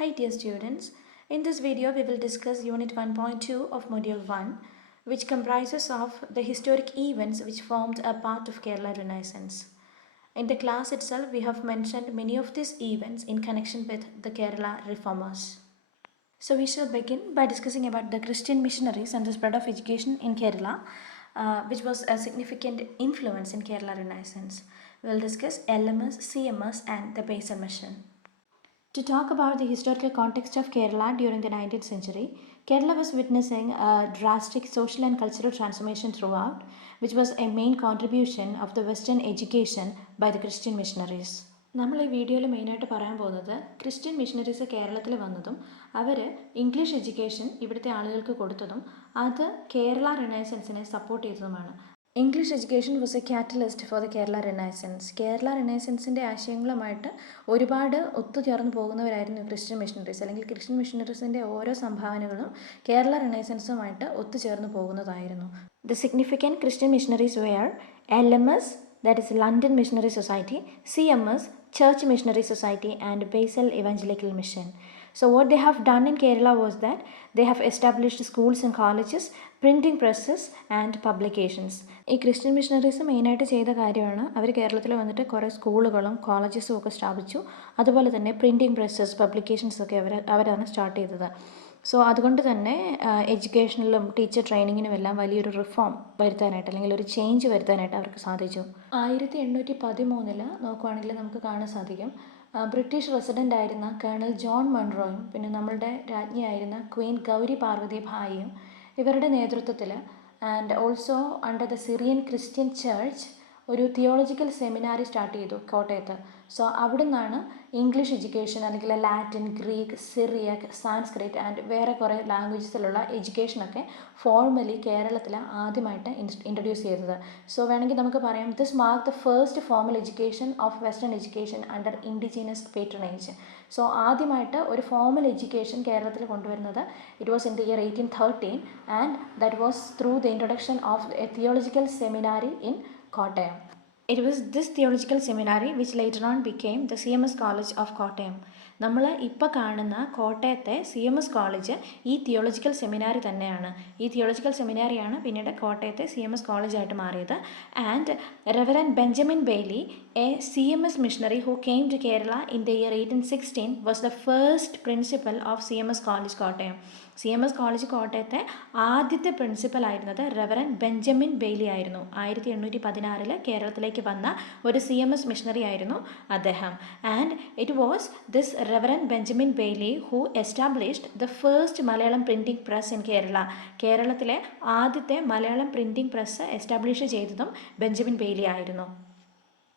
Hi dear students, in this video we will discuss Unit 1.2 of Module 1, which comprises of the historic events which formed a part of Kerala Renaissance. In the class itself we have mentioned many of these events in connection with the Kerala reformers. So we shall begin by discussing about the Christian missionaries and the spread of education in Kerala, which was a significant influence in Kerala Renaissance. We will discuss LMS, CMS and the Basil mission. To talk about the historical context of Kerala during the 19th century, Kerala was witnessing a drastic social and cultural transformation throughout, which was a main contribution of the Western education by the Christian missionaries. നമ്മൾ ഈ വീഡിയോയിൽ മെയിനായിട്ട് പറയാൻ പോകുന്നത് Christian missionaries കേരളത്തിൽ വന്നതും അവർ English education ഇവിടുത്തെ ആളുകൾക്ക് കൊടുത്തതും അത് കേരള റിനൈസൻസിനെ സപ്പോർട്ട് ചെയ്തതുമാണ്. English education was a catalyst for the Kerala renaissance. Kerala റിനൈസൻസിൻ്റെ ആശയങ്ങളുമായിട്ട് ഒരുപാട് ഒത്തുചേർന്ന് പോകുന്നവരായിരുന്നു ക്രിസ്ത്യൻ മിഷണറീസ്, അല്ലെങ്കിൽ ക്രിസ്ത്യൻ മിഷണറീസിൻ്റെ ഓരോ സംഭാവനകളും കേരള റിനൈസൻസുമായിട്ട് ഒത്തുചേർന്ന് പോകുന്നതായിരുന്നു. The significant Christian missionaries were LMS, that is London Missionary Society, CMS, Church Missionary Society and Basil Evangelical Mission. So what they have done in Kerala was that they have established schools and colleges, printing presses and publications. ഈ Christian missionaries മെയിനായിട്ട് ചെയ്ത കാര്യമാണ് അവർ കേരളത്തിൽ വന്നിട്ട് കുറേ സ്കൂളുകളും കോളേജസും ഒക്കെ സ്ഥാപിച്ചു. അതുപോലെ തന്നെ പ്രിൻറ്റിംഗ് പ്രസ്സസ്, പബ്ലിക്കേഷൻസൊക്കെ അവരാണ് സ്റ്റാർട്ട് ചെയ്തത്. സോ അതുകൊണ്ട് തന്നെ എഡ്യൂക്കേഷനിലും ടീച്ചർ ട്രെയിനിങ്ങിനും എല്ലാം വലിയൊരു റിഫോം വരുത്താനായിട്ട്, അല്ലെങ്കിൽ ഒരു ചേഞ്ച് വരുത്താനായിട്ട് അവർക്ക് സാധിച്ചു. 1813 നോക്കുവാണെങ്കിൽ നമുക്ക് കാണാൻ സാധിക്കും ബ്രിട്ടീഷ് റെസിഡൻ്റ് ആയിരുന്ന കേണൽ ജോൺ മൺറോയും പിന്നെ നമ്മളുടെ രാജ്ഞിയായിരുന്ന ക്വീൻ ഗൗരി പാർവതി ഭായിയും ഇവരുടെ നേതൃത്വത്തിൽ and also under the Syrian Christian church ഒരു തിയോളജിക്കൽ സെമിനാരി സ്റ്റാർട്ട് ചെയ്തു കോട്ടയത്ത്. സോ അവിടെ നിന്നാണ് ഇംഗ്ലീഷ് എഡ്യൂക്കേഷൻ, അല്ലെങ്കിൽ Latin, Greek, Syriac, Sanskrit and വേറെ കുറേ ലാംഗ്വേജസിലുള്ള എഡ്യൂക്കേഷനൊക്കെ ഫോർമലി കേരളത്തിൽ ആദ്യമായിട്ട് ഇൻട്രൊഡ്യൂസ് ചെയ്തത്. സോ വേണമെങ്കിൽ നമുക്ക് പറയാം this mark the first formal education of western education under indigenous patronage. So ആദ്യമായിട്ട് ഒരു ഫോർമൽ എഡ്യൂക്കേഷൻ കേരളത്തിൽ കൊണ്ടുവരുന്നത് it was in the year 1813 and that was through the introduction of A theological seminary ഇൻ Kottayam. It was this theological seminary which later on became the CMS College of Kottayam. നമ്മൾ ഇപ്പോൾ കാണുന്ന കോട്ടയത്തെ CMS college ഈ തിയോളജിക്കൽ സെമിനാരി തന്നെയാണ്. ഈ തിയോളജിക്കൽ സെമിനാരിയാണ് പിന്നീട് കോട്ടയത്തെ CMS കോളേജായിട്ട് മാറിയത്. And Reverend Benjamin Bailey, A CMS missionary who came to Kerala in the year 1816, was the first principal of CMS College Kottayam. CMS college കോട്ടയത്തെ ആദ്യത്തെ പ്രിൻസിപ്പൽ ആയിരുന്നത് റെവറൻഡ് ബെഞ്ചമിൻ ബെയ്ലി ആയിരുന്നു. 1816 കേരളത്തിലേക്ക് വന്ന ഒരു CMS മിഷണറി ആയിരുന്നു അദ്ദേഹം. And it was this Reverend Benjamin Bailey who established the first Malayalam printing press in Kerala. കേരളത്തിലെ ആദ്യത്തെ മലയാളം പ്രിൻറ്റിംഗ് പ്രസ് എസ്റ്റാബ്ലിഷ് ചെയ്തതും ബെഞ്ചമിൻ ബെയ്ലി ആയിരുന്നു.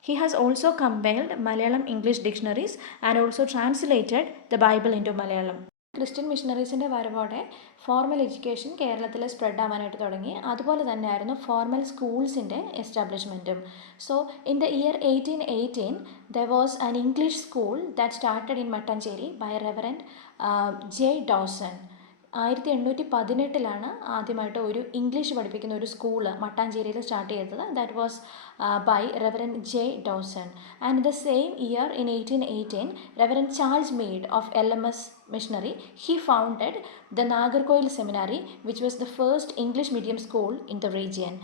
He has also compiled Malayalam English dictionaries and also translated the Bible into Malayalam. Christian മിഷണറീസിൻ്റെ വരവോടെ formal education കേരളത്തിൽ spread ആവാനായിട്ട് തുടങ്ങി. അതുപോലെ തന്നെയായിരുന്നു ഫോർമൽ സ്കൂൾസിൻ്റെ എസ്റ്റാബ്ലിഷ്മെൻറ്റും. So in the year 1818 there was an English school that started in Mattancherry by Reverend J. Dawson. 1818 ആദ്യമായിട്ട് ഒരു ഇംഗ്ലീഷ് പഠിപ്പിക്കുന്ന ഒരു സ്കൂള് മട്ടാഞ്ചേരിയിൽ സ്റ്റാർട്ട് ചെയ്തത്. That was by Reverend J Dawson. And the same year in 1818 Reverend Charles Mead of LMS missionary, he founded the Nagarkoil Seminary, which was the first English medium school in the region.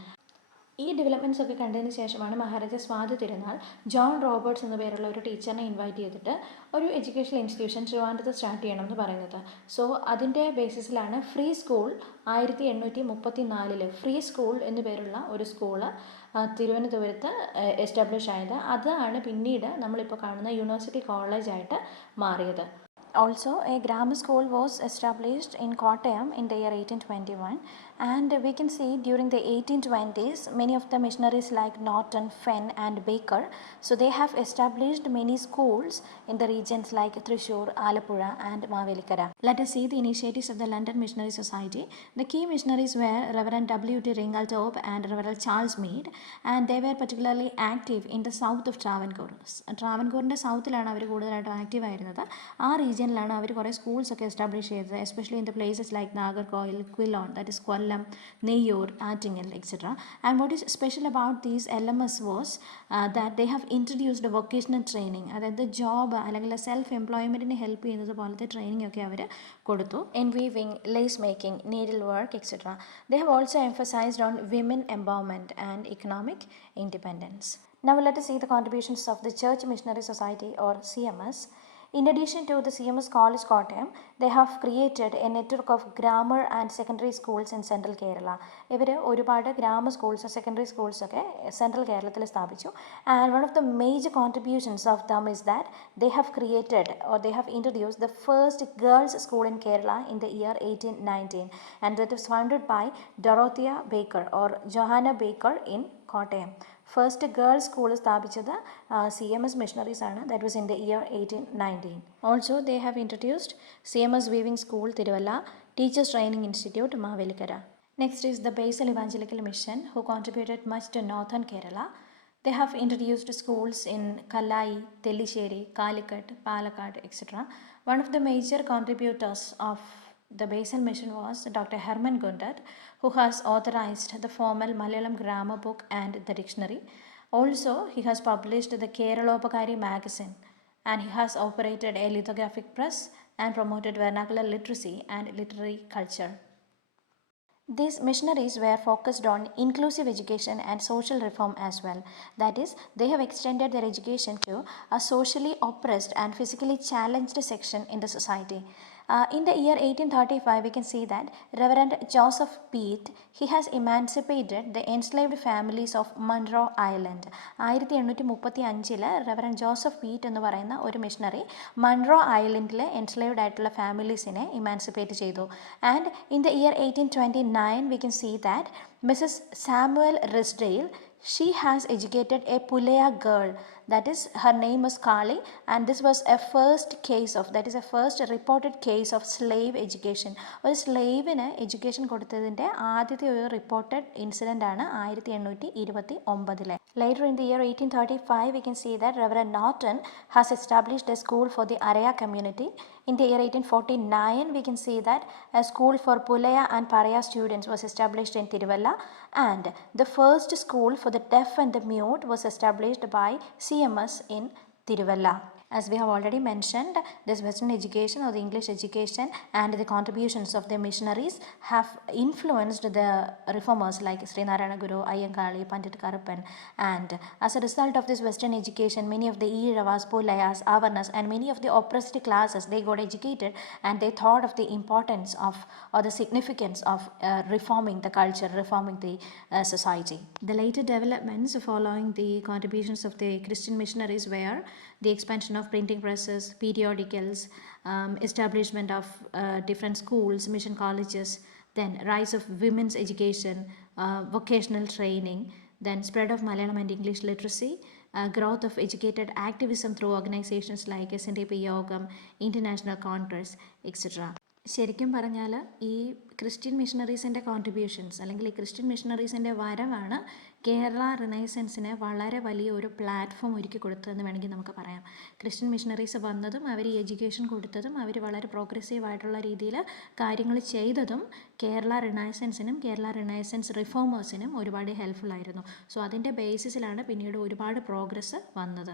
ഈ ഡെവലപ്മെൻറ്റ്സ് ഒക്കെ കണ്ടതിന് ശേഷമാണ് മഹാരാജ സ്വാതി Thirunal John Roberts എന്ന പേരുള്ള ഒരു ടീച്ചറിനെ ഇൻവൈറ്റ് ചെയ്തിട്ട് ഒരു എഡ്യൂക്കേഷണൽ ഇൻസ്റ്റിറ്റ്യൂഷൻ ട്രിവാൻഡ്രത്ത് സ്റ്റാർട്ട് ചെയ്യണമെന്ന് പറയുന്നത്. സോ അതിൻ്റെ ബേസിസിലാണ് ഫ്രീ സ്കൂൾ 1834 ഫ്രീ സ്കൂൾ എന്നു പേരുള്ള ഒരു സ്കൂള് തിരുവനന്തപുരത്ത് എസ്റ്റാബ്ലിഷ് ആയത്. അതാണ് പിന്നീട് നമ്മളിപ്പോൾ കാണുന്ന യൂണിവേഴ്സിറ്റി കോളേജായിട്ട് മാറിയത്. Also, a grammar school was established in Kottayam in the year 1821, and we can see during the 1820s many of the missionaries like Norton, Fenn and Baker, so they have established many schools in the regions like Thrissur, Alappuzha and Mavelikara. Let us see the initiatives of the London Missionary Society. The key missionaries were Reverend W.T. Ringletorp and Reverend Charles Mead, and they were particularly active in the south of Travancore. ട്രാവൻകൂറിൻ്റെ സൗത്തിലാണ് അവർ കൂടുതലായിട്ടും ആക്റ്റീവ് ആയിരുന്നത്. ആ റീജിയനിലാണ് അവർ കുറേ സ്കൂൾസ് ഒക്കെ establish ചെയ്തത്, especially in the places like Nagercoil, Quilon, that is Kollam, Neyyoor, Attingal, etcetera. And what is special about these LMS was that they have introduced vocational training, അതായത് ജോബ് അല്ലെങ്കിൽ സെൽഫ് എംപ്ലോയ്മെൻറ്റിന് ഹെൽപ്പ് ചെയ്യുന്നത് പോലത്തെ ട്രെയിനിങ് ഒക്കെ അവർ കൊടുത്തു. In weaving, lace making, needle work, etcetera. They have also emphasized on women empowerment and economic independence. Now let us see the contributions of the Church Missionary Society or CMS. In addition to the CMS College Kottayam, they have created a network of grammar and secondary schools in Central Kerala. ഇവർ ഒരുപാട് grammar schools, secondary schools ഒക്കെ സെൻട്രൽ കേരളത്തിൽ സ്ഥാപിച്ചു. And one of the major contributions of them is that they have created or they have introduced the first girls school in Kerala in the year 1819, and that was founded by Dorothea Baker or Johanna Baker in Kottayam. First girls school സ്ഥാപിച്ചത് CMS missionaries ആണ്. That was in the year 1819. Also they have introduced CMS weaving school Thiruvalla, teachers training institute Mavelikara. Next is the Basil Evangelical Mission, who contributed much to northern Kerala. They have introduced schools in Kallai, Tellicherry, Calicut, Palakkad, etc. One of the major contributors of the Basil Mission was Dr. Herman Gundert, who has authorized the formal Malayalam grammar book and the dictionary. Also, he has published the Keralopakari magazine, and he has operated a lithographic press and promoted vernacular literacy and literary culture. These missionaries were focused on inclusive education and social reform as well. That is, they have extended their education to a socially oppressed and physically challenged section in the society. In the year 1835, we can see that Reverend Joseph Peet, he has emancipated the enslaved families of Monroe Island. 1835 Reverend Joseph Peet എന്ന് പറയുന്ന ഒരു missionary Munro ഐലൻഡിലെ എൻസ്ലേവ്ഡ് ആയിട്ടുള്ള ഫാമിലീസിനെ ഇമാൻസിപ്പേറ്റ് ചെയ്തു. And in the year 1829 we can see that Mrs. Samuel Risdale, she has educated a Pulaya girl, that is her name was Kali, and this was a first case of, that is a first reported case of slave education. ഒരു സ്ലേവിന് എഡ്യൂക്കേഷൻ കൊടുത്തതിൻ്റെ ആദ്യത്തെ ഒരു reported incident ആണ് 1829. Later in the year 1835 we can see that Reverend Norton has established a school for the Araya community. In the year 1849 we can see that a school for Pulaya and Paraya students was established in Tiruvalla, and the first school for the deaf and the mute was established by CMS in Tiruvalla. As we have already mentioned, this Western education or the English education and the contributions of the missionaries have influenced the reformers like Sri Narayana Guru, Ayyankali, Pandit Karappan, and as a result of this Western education, many of the Eravas, Pulayas, Avarnas and many of the oppressed classes, they got educated and they thought of the importance of or the significance of reforming the culture, reforming the society. The later developments following the contributions of the Christian missionaries were the expansion of printing presses, periodicals, establishment of different schools, mission colleges, then rise of women's education, vocational training, then spread of Malayalam and English literacy, growth of educated activism through organizations like SNDP Yogam, International Congress, etc. ശരിക്കും പറഞ്ഞാൽ ഈ ക്രിസ്ത്യൻ മിഷണറീസിൻ്റെ കോൺട്രിബ്യൂഷൻസ് അല്ലെങ്കിൽ ഈ ക്രിസ്ത്യൻ മിഷണറീസിൻ്റെ വരവാണ് കേരള റിനൈസൻസിന് വളരെ വലിയ ഒരു പ്ലാറ്റ്ഫോം ഒരുക്കി കൊടുത്തതെന്ന് വേണമെങ്കിൽ നമുക്ക് പറയാം. ക്രിസ്ത്യൻ മിഷണറീസ് വന്നതും അവർ ഈ എഡ്യൂക്കേഷൻ കൊടുത്തതും അവർ വളരെ പ്രോഗ്രസീവ് ആയിട്ടുള്ള രീതിയിൽ കാര്യങ്ങൾ ചെയ്തതും കേരള റിനൈസൻസിനും കേരള റിനൈസൻസ് റിഫോമേഴ്സിനും ഒരുപാട് ഹെൽപ്ഫുൾ ആയിരുന്നു. സോ അതിൻ്റെ ബേസിസിലാണ് പിന്നീട് ഒരുപാട് പ്രോഗ്രസ് വന്നത്.